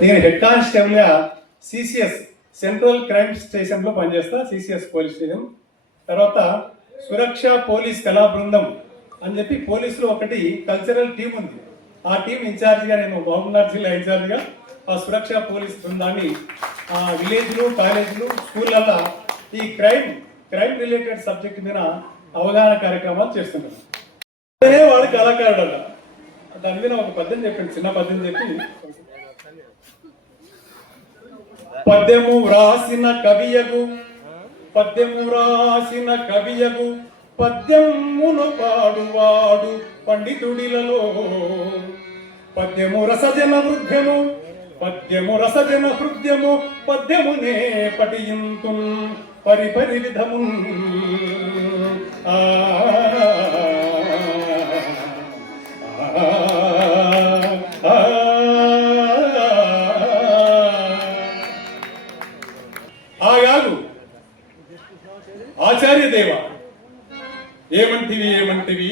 నేను head constable గా CCS central crime station లో పనిచేస్తా, సిసిఎస్ పోలీస్ స్టేషన్. తర్వాత సురక్ష పోలీస్ కళా బృందం అని చెప్పి పోలీసులో ఒకటి కల్చరల్ టీం ఉంది. ఆ టీం ఇన్ఛార్జిగా నేను మహబూబ్నగర్ జిల్లా ఇన్ఛార్జిగా ఆ సురక్ష పోలీస్ బృందాన్ని విలేజ్లు, కాలేజీలు, స్కూళ్ళల్లో ఈ క్రైమ్ రిలేటెడ్ సబ్జెక్ట్ మీద అవగాహన కార్యక్రమాలు చేస్తుంటాను. అదే వాడు కళాకారుడు అలా దాని మీద ఒక పద్యం చెప్పండి, చిన్న పద్యం చెప్పి. పద్యము వ్రాసిన కవియగు పద్యమును పాడువాడు పండితుడిలలో. పద్యము రసజన హృద్యము పద్యమునే పఠింతు పరిపరి విధము. ఆగాగు ఆచార్యదేవ, ఏమంటివి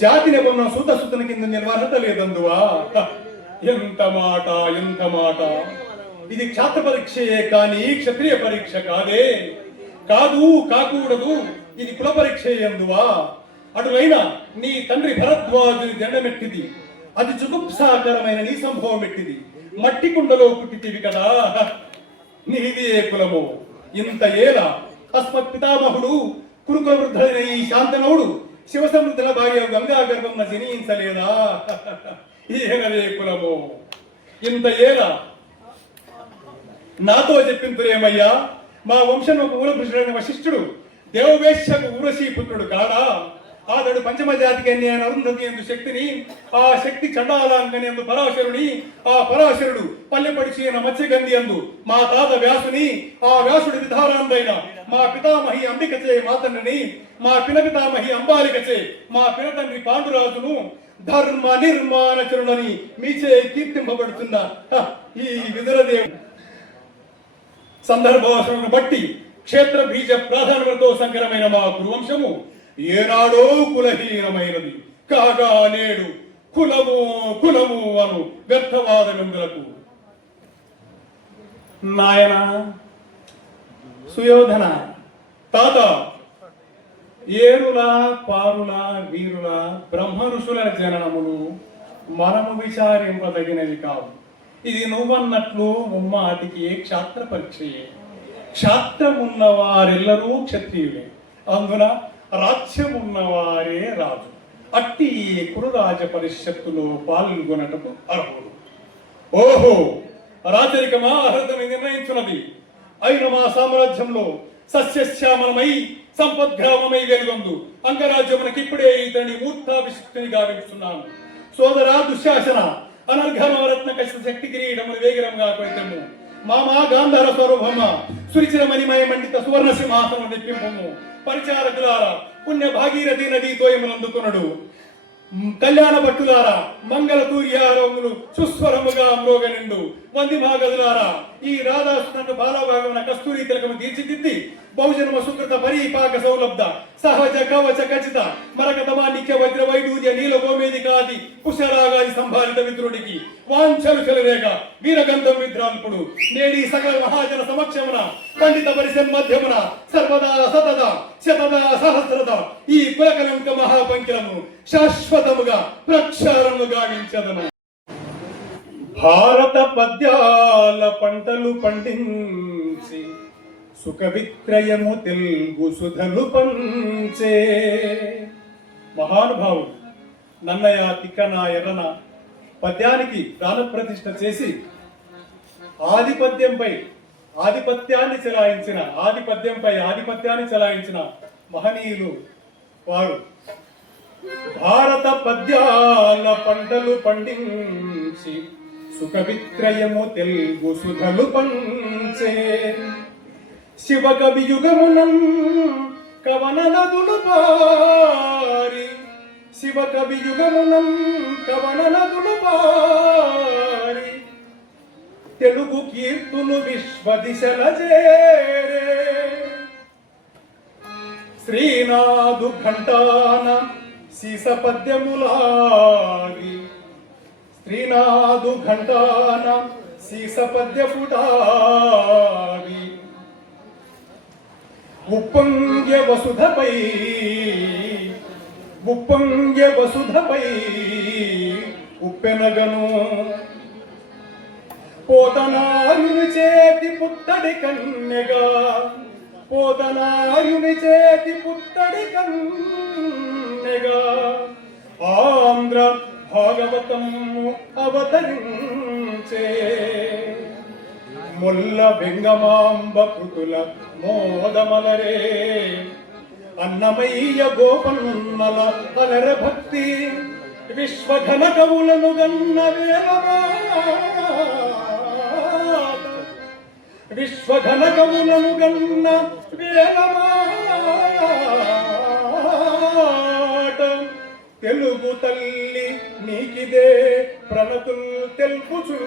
జాతి నిబంధన సూతసుతన కింద నిర్వహణ లేదందువా. ఎంత మాట. ఇది క్షాత్ర పరీక్షయే కానీ క్షత్రియ పరీక్ష కాకూడదు. ఇది కుల పరీక్ష ఎందువా. అటువైన నీ తండ్రి భరద్వాజుని దండమెట్టిది, అది జుగుప్సాకరమైన నీ సంభవం ఎట్టిది. మట్టి కుండలో పుట్టితివి కదా, నీది ఏ కులమో. ఇంత ఏల అస్మత్ పితామహుడు కురుకుల వృద్ధుడైన ఈ శాంతనవుడు శివసముద్ర భార్య గంగా గర్భంన జనించలేదా. ఈయనదే కులమో. ఇంత ఏల నాతో చెప్పింతురేమయ్యా. మా వంశంలో మూల పురుషుడైన వశిష్ఠుడు దేవవేశ్యకు ఊరశీ పుత్రుడు కాడా. ఆతడు పంచమ జాతికి అన్యాయ అరుంధతి ఎందు శక్తిని, ఆ శక్తి చండాలాంగని ఎందు పరాశరుని, ఆ పరాశరుడు పల్లెపడిచి అయిన మత్స్యగంధి ఎందు మా తాత వ్యాసుని, ఆ వ్యాసుడి విధారాందైన మా పితామహి అంబికచే మా తండ్రిని, మా పినపితామహి అంబాలికచే మా పినతండ్రి పాండురాజును ధర్మ నిర్మాణచరులని మీచే కీర్తింపబడుతున్న ఈ విదురదేవు సందర్భాలను బట్టి క్షేత్ర బీజ ప్రాధాన్యతతో సంకరమైన మా కురువంశము ఏనాడో కులహీనమైనది కాగా నేడు కులము అను వ్యర్థవాదములకు. నాయన సుయోధన, తాత, ఏరుల పారుల వీరుల బ్రహ్మ ఋషుల జననములు మనము విచారింపదగినవి కావు. ఇది నువ్వన్నట్లు ముమ్మాటికి క్షాత్ర పరీక్షయే. క్షాత్రమున్న వారెల్లరూ క్షత్రియులే, అందున రాజ్యమున్నవారే రాజు. అట్టి కురురాజ పరిషత్తులో పాల్గొనటకు అర్హుడు. ఓహో, రాజరికమా అర్హతని నిర్ణయించున్నది. అయిన మా సామ్రాజ్యంలో సస్యశ్యామలమై సంపద్గ్రామమై వెలుగొందు అంగరాజ్యమునకి ఇప్పుడే ఇతని మూర్తాభిషిక్తుని గావిస్తున్నాను. సోదరా దుశ్శాసన, అనర్ఘనవరత్న కష్ట శక్తి కిరీటములు వేగిరంగా కొయితము. మామా గాంధార స్వరూపమ సురిచిన మణిమయ మండిత సువర్ణ సింహాసనం తెప్పింపము. పరిచారకులారా, పుణ్య భాగీరథి నదీ తోయమునందుకునడు. కళ్యాణ భట్టులారా, మంగళ తూర్యారోములు సుస్వరముగా మ్రోగనిండు. వందిమాగదులారా, ఈ రాధాసునన్ను బాలభాగమున కస్తూరి తిలకము తీర్చిదిద్ది బహుజన్మ సుకృత పరీపాక సౌలబ్ధ సహజ కవచ ఖచ్చిత మరకత మాణిక్య వజ్ర వైడూర్య నీల గోమేదికాది కుశరాగాది సంభాలిత మిత్రుడికి వాంఛలు చెలరేగ వీరగంధం విద్రాల్పుడు నేడి సకల మహాజన సమక్షమున పండిత పరిసన్ మధ్యమున సర్వదా సతద శతదా సహస్రద ఈ కులకలంక మహాపంకిలము శాశ్వతముగా ప్రక్షాళనము గావించదను. భారత పద్యాల పంటలు పండించి సుఖ విక్రయము తెలుగు సుధలు పంచే మహానుభావుడు నన్నయ తిక్కన ఎర్రన పద్యానికి ప్రాణప్రతిష్ఠ చేసి ఆధిపత్యాన్ని చెలాయించిన మహనీయులు వారు. భారత పద్యాల పంటలు పండించి సుఖ విక్రయము తెలుగు సుధలు పంచే శివకవి యుగమునం కవన నదులు పారి తెలుగు కీర్తులు విశ్వదిశల చేరే శ్రీనాథు ఘంటాన సీస పద్యములారి శ్రీనాథు ఘంటాన సీస పద్య ఫుటావి ఉప్పొంగ్య వసుధపై ఉప్పెనగను పోతనాయుని చేతి పుత్తడి కన్యగా ఆంధ్ర భాగవతం అవతరించే ముల్ల వెంగమాంబ కృతుల మోదమలరే అన్నమయ్య గోపన్నల అలర భక్తి విశ్వఘన కవులను గన్న వేలమాట తెలుగు తల్లి నీకిదే ప్రణతుల్ తెలుపుచు